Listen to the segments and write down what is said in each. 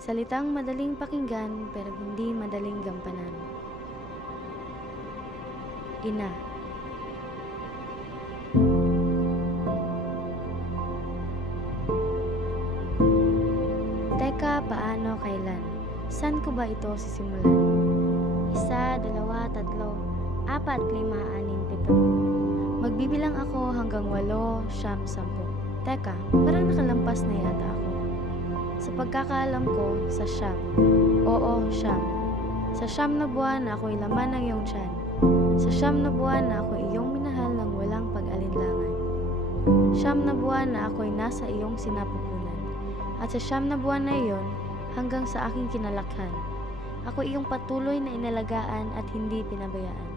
Salitang madaling pakinggan pero hindi madaling gampanan. Ina. Teka, paano, kailan? Saan ko ba ito sisimulan? 1, 2, 3, 4, 5, 6, 7. Magbibilang ako hanggang 8, 9, 10. Teka, parang nakalampas na yata ako. Sa pagkakaalam ko, sa 9. Oo, 9. Sa 9 na buwan na ako'y laman ng iyong tiyan. Sa 9 na buwan na ako'y iyong minahal ng walang pag-alinlangan. 9 na buwan na ako'y nasa iyong sinapupunan. At sa 9 na buwan na iyon, hanggang sa aking kinalakhan, ako iyong patuloy na inalagaan at hindi pinabayaan.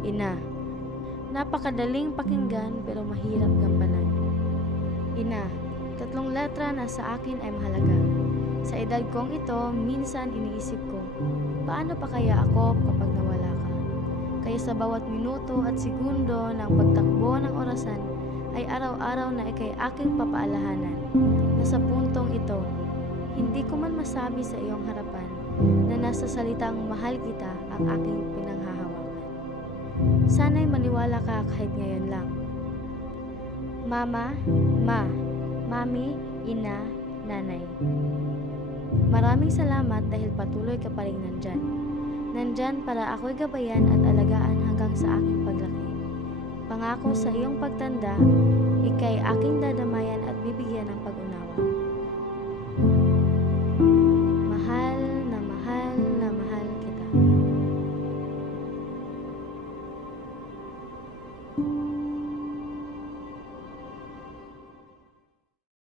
Ina. Napakadaling pakinggan pero mahirap gampanan. Ina. 3 letra na sa akin ay mahalaga. Sa edad kong ito, minsan iniisip ko, paano pa kaya ako kapag nawala ka? Kaya sa bawat minuto at segundo ng pagtakbo ng orasan, ay araw-araw na ikay aking papaalahanan na sa puntong ito, hindi ko man masabi sa iyong harapan na nasa salitang mahal kita ang aking pinanghahawakan. Sana'y maniwala ka kahit ngayon lang. Mama, ma, mami, ina, nanay. Maraming salamat dahil patuloy ka pa rin nandyan. Nandyan para ako'y gabayan at alagaan hanggang sa aking paglaki. Pangako sa iyong pagtanda, ika'y aking dadamayan at bibigyan ng pag-unawa.